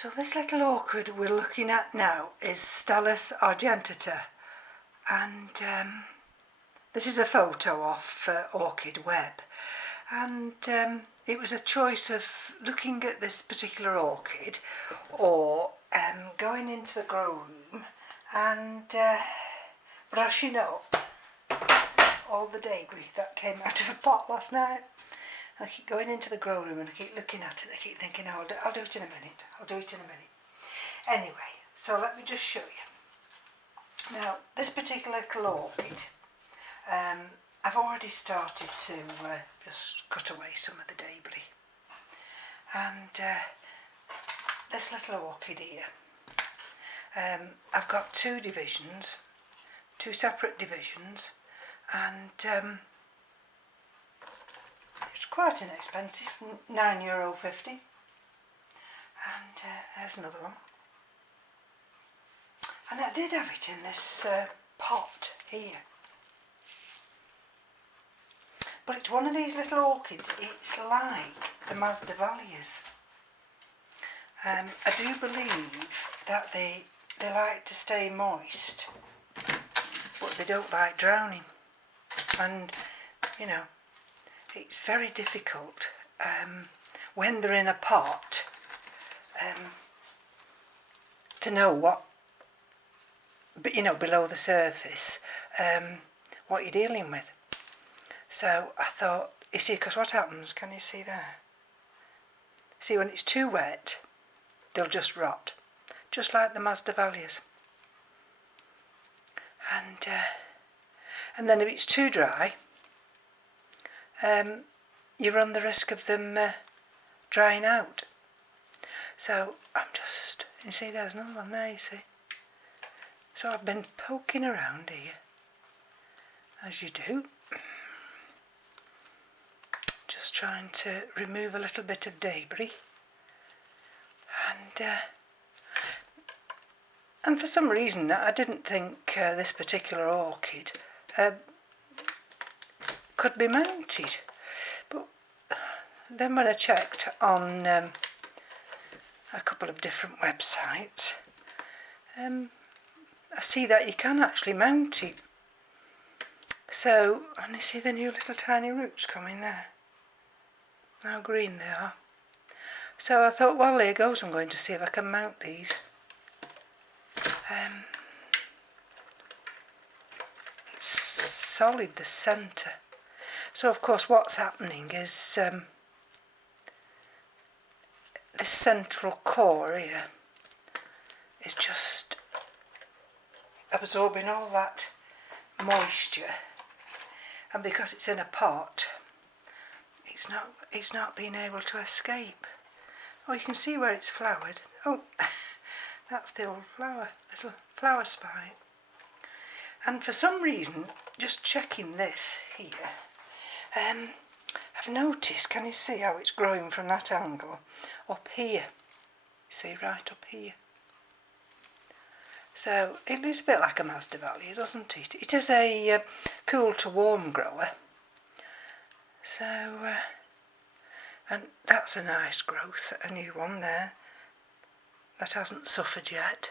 So this little orchid we're looking at now is Stelis argentata, and this is a photo off Orchid Web, and it was a choice of looking at this particular orchid or going into the grow room and brushing up all the debris that came out of a pot last night. I keep going into the grow room and I keep looking at it. I keep thinking, oh, I'll do it in a minute. I'll do it in a minute. Anyway, so let me just show you. Now, this particular little orchid, I've already started to just cut away some of the debris. And this little orchid here, I've got two separate divisions, and it's quite inexpensive, €9.50, and there's another one. And I did have it in this pot here, but it's one of these little orchids. It's like the Masdevallias. I do believe that they like to stay moist, but they don't like drowning, and you know, it's very difficult when they're in a pot to know what, you know, below the surface, what you're dealing with. So I thought, you see, because what happens, can you see there? See, when it's too wet, they'll just rot, just like the Masdevallias. And then if it's too dry, you run the risk of them drying out. So I'm just, you see there's another one there, you see. So I've been poking around here, as you do, just trying to remove a little bit of debris. And for some reason I didn't think this particular orchid could be mounted, but then when I checked on a couple of different websites, I see that you can actually mount it. So, and you see the new little tiny roots coming there, how green they are. So I thought, well, there goes, I'm going to see if I can mount these. It's solid, the centre. So of course what's happening is this central core here is just absorbing all that moisture, and because it's in a pot, it's not being able to escape. Oh, you can see where it's flowered. Oh, that's the old little flower spike. And for some reason, just checking this here, I've noticed, can you see how it's growing from that angle? Up here, see, right up here. So it looks a bit like a Masdevallia, doesn't it? It is a cool to warm grower. So, and that's a nice growth, a new one there, that hasn't suffered yet.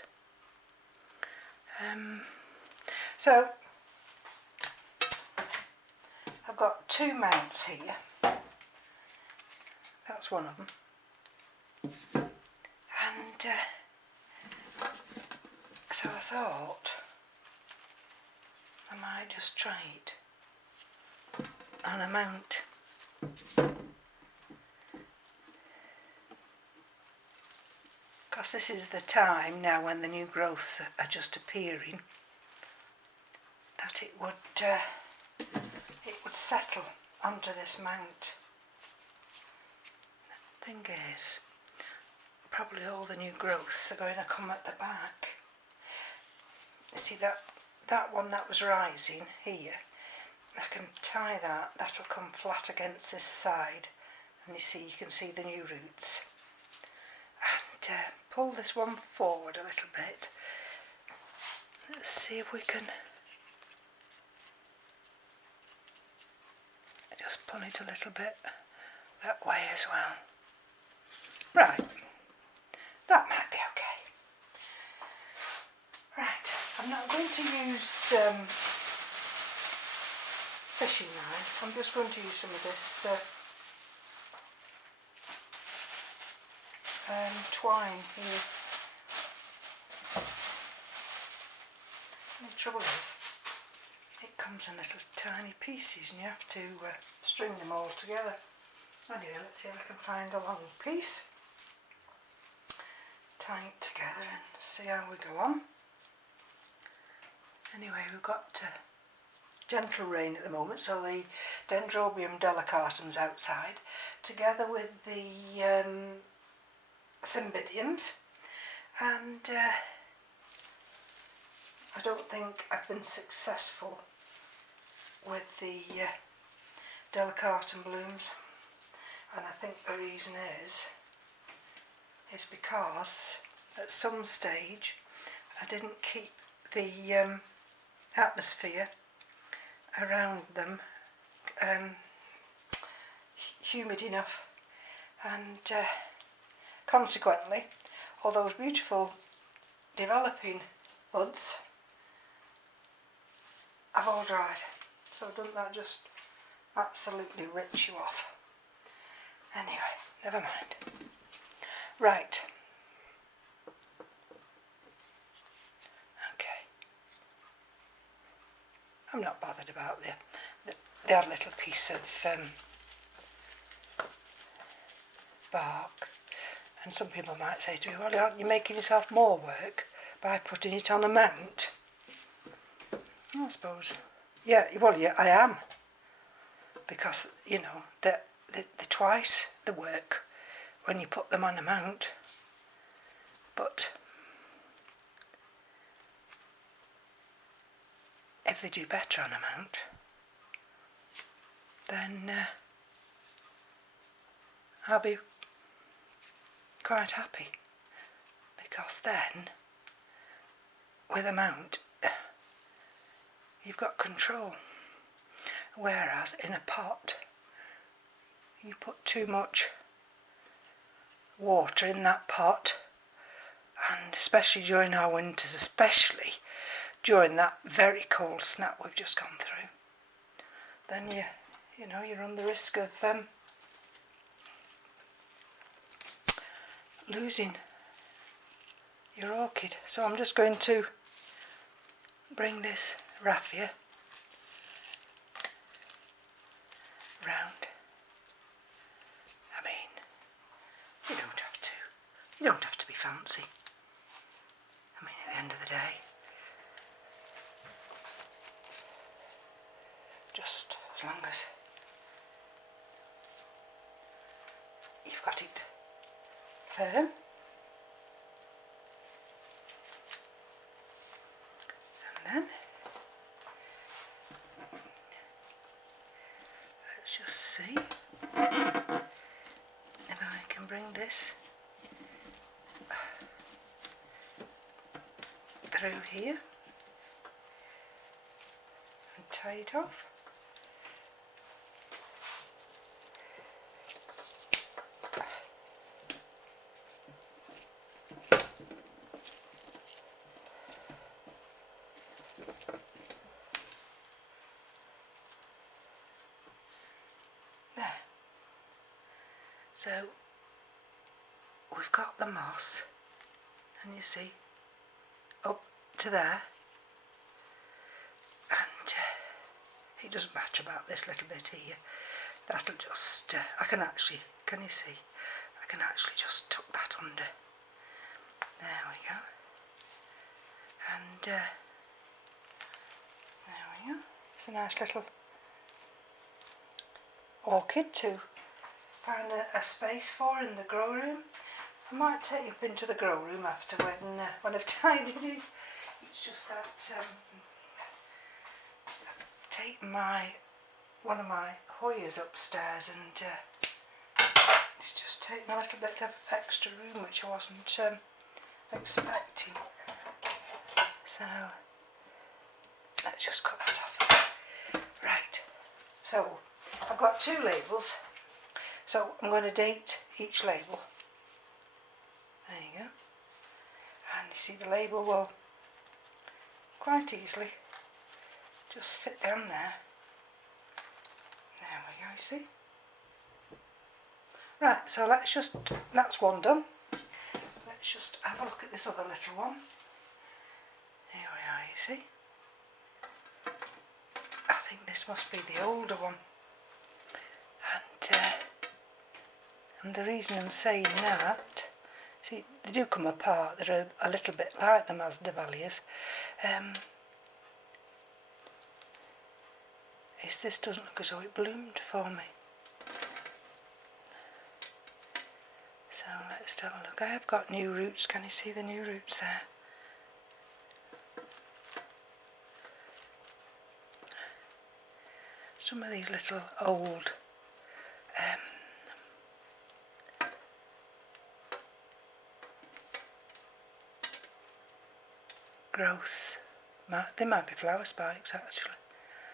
So I've got two mounts here. That's one of them. And so I thought I might just try it on a mount. Because this is the time now when the new growths are just appearing, that it would settle onto this mount. The thing is, probably all the new growths are going to come at the back. You see that one that was rising here, I can tie that, that'll come flat against this side, and you can see the new roots. And pull this one forward a little bit. Let's see if we can just pull it a little bit that way as well. Right, that might going to use fishing knife. I'm just going to use some of this twine here. The trouble is, it comes in little tiny pieces and you have to string them all together. Anyway, let's see if I can find a long piece, tie it together and see how we go on. Anyway, we've got gentle rain at the moment, so the Dendrobium delicatum's outside, together with the Cymbidiums, and I don't think I've been successful with the delicatum blooms, and I think the reason is because at some stage I didn't keep the atmosphere around them humid enough, and consequently all those beautiful developing buds have all dried. So doesn't that just absolutely rich you off? Anyway, never mind. Right. Okay. I'm not bothered about the odd little piece of bark. And some people might say to me, well, aren't you making yourself more work by putting it on a mount? I suppose. Yeah, well, yeah, I am. Because, you know, the twice the work when you put them on a mount. But if they do better on a mount, then I'll be quite happy, because then with a mount you've got control, whereas in a pot you put too much water in that pot, and especially during our winters, especially during that very cold snap we've just gone through, then you know, you run the risk of losing your orchid. So I'm just going to bring this raffia round. I mean, you don't have to be fancy. I mean, at the end of the day, just as long as you've got it firm. And then let's just see if I can bring this through here and tie it off. So we've got the moss, and you see, up to there, and it doesn't matter about this little bit here. That'll just, I can actually, can you see? I can actually just tuck that under. There we go. And there we go. It's a nice little orchid to find a space for in the grow room. I might take it into the grow room after when I've tidied it. It's just that I've taken one of my Hoyas upstairs, and it's just taken a little bit of extra room which I wasn't expecting. So let's just cut that off. Right, so I've got two labels. So I'm going to date each label. There you go. And you see the label will quite easily just fit down there. There we go, you see. Right, so let's just, that's one done. Let's just have a look at this other little one. Here we are, you see. I think this must be the older one. And the reason I'm saying that, see, they do come apart, they're a little bit like the Masdevallias, is this doesn't look as though it bloomed for me. So let's have a look. I have got new roots, can you see the new roots there? Some of these little old growths, they might be flower spikes actually.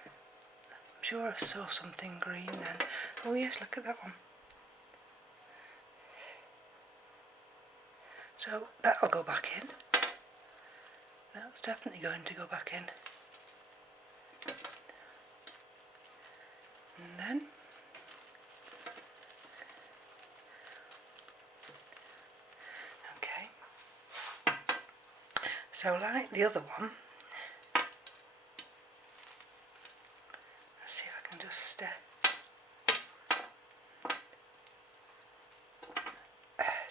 I'm sure I saw something green then. Oh yes, look at that one. So that'll go back in. That's definitely going to go back in. And then okay, so like the other one, let's see if I can just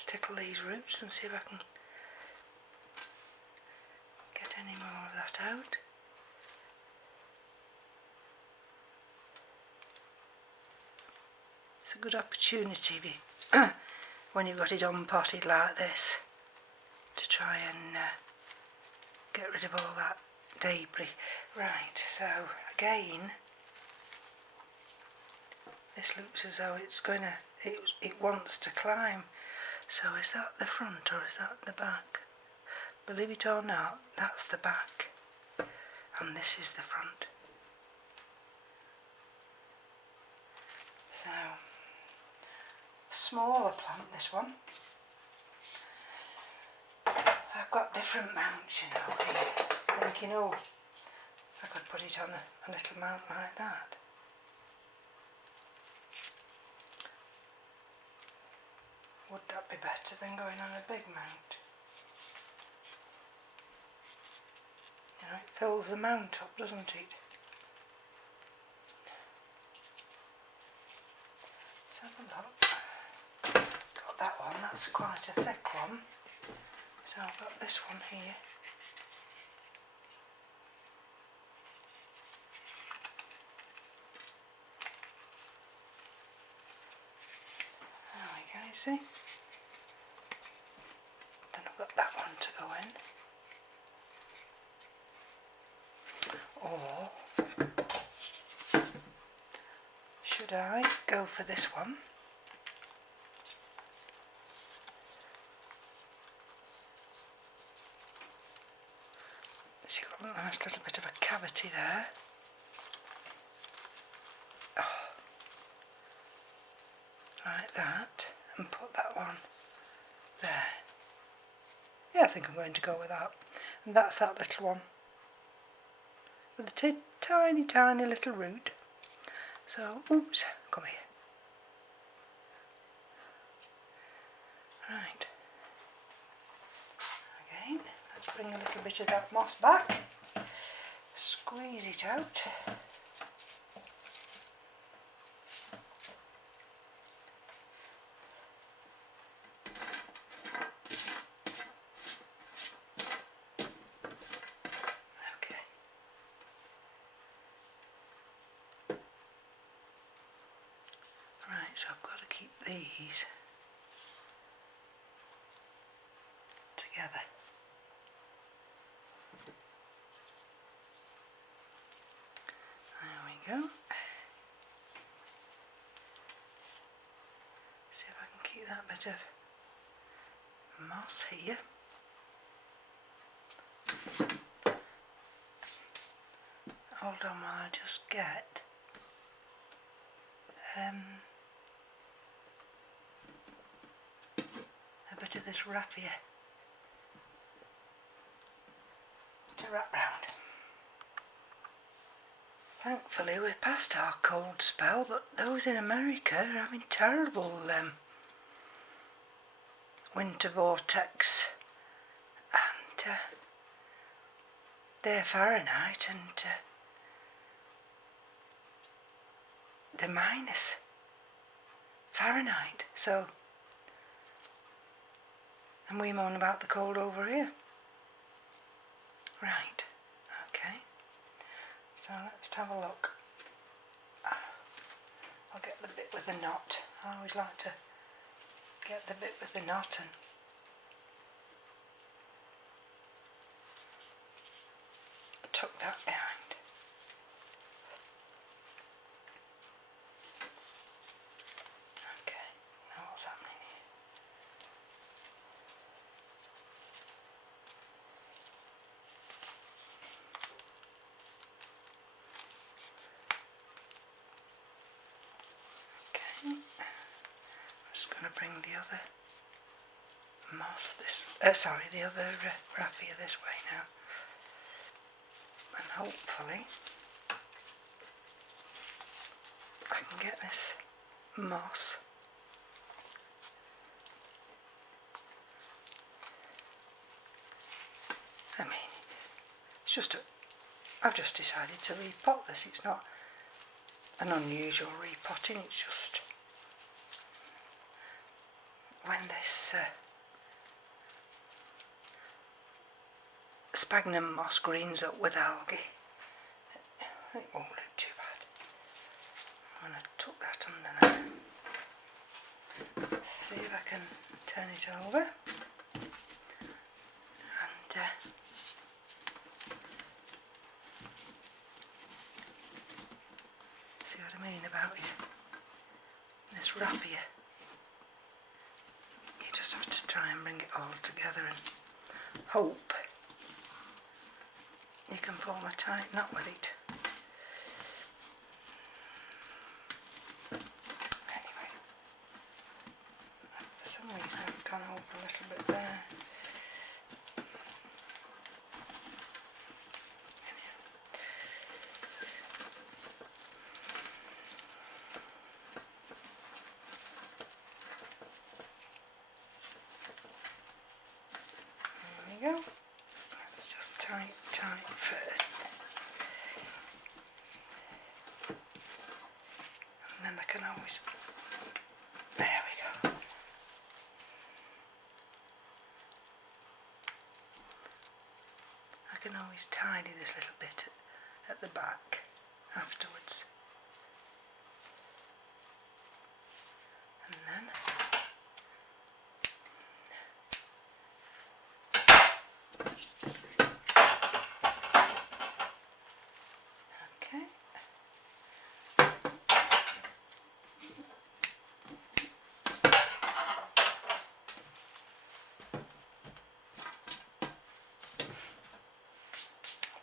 tickle these roots and see if I can get any more of that out. It's a good opportunity when you've got it unpotted like this to try and get rid of all that debris. Right, so again, this looks as though it's going to, it wants to climb. So is that the front or is that the back? Believe it or not, that's the back and this is the front. So smaller plant, this one. I've got different mounts, you know, here. Thinking, oh, I could put it on a little mount like that. Would that be better than going on a big mount? You know, it fills the mount up, doesn't it? Let's have a look. Got that one, that's quite a thick one. So I've got this one here. There we go, you see? Then I've got that one to go in. Or should I go for this one? See, got a nice little bit of a cavity there. Oh. Like that, and put that one there. Yeah, I think I'm going to go with that. And that's that little one with a tiny, tiny little root. So, oops, come here. Right. Again, let's bring a little bit of that moss back. Squeeze it out. So I've got to keep these together. There we go. See if I can keep that bit of moss here. Hold on while I just get a bit of this raffia to wrap round. Thankfully we're past our cold spell, but those in America are having terrible winter vortex, and they're Fahrenheit and they're minus Fahrenheit, so, and we moan about the cold over here. Right, okay, so let's have a look. I'll get the bit with the knot. I always like to get the bit with the knot and tuck that behind. Okay, now what's happening here? Okay, I'm just going to bring the other moss this, the other raffia this way now, and hopefully I can get this moss I mean, it's just I've just decided to repot this. It's not an unusual repotting, it's just when this sphagnum moss greens up with algae, it won't look too bad. I'm going to tuck that under there. See if I can turn it over and see what I mean about it. This raffia, you just have to try and bring it all together and hope you can form a tight knot with it. Anyway, for some reason I've gone over a little bit there. There we go. Let's just tie it first, and then I can always, there we go. I can always tidy this little bit at the back afterwards, and then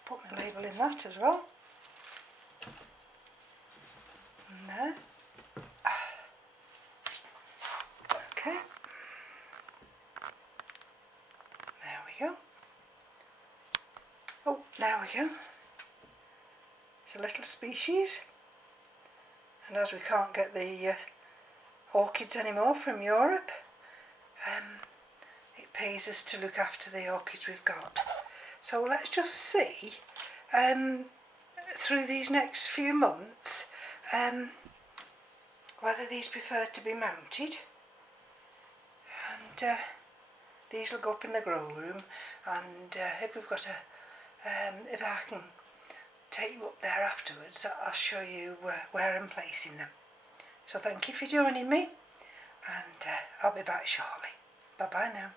put my label in that as well. And there. Okay. There we go. Oh, there we go. It's a little species. And as we can't get the orchids anymore from Europe, it pays us to look after the orchids we've got. So let's just see through these next few months whether these prefer to be mounted, and these will go up in the grow room, and if we've got if I can take you up there afterwards, I'll show you where I'm placing them. So thank you for joining me, and I'll be back shortly. Bye bye now.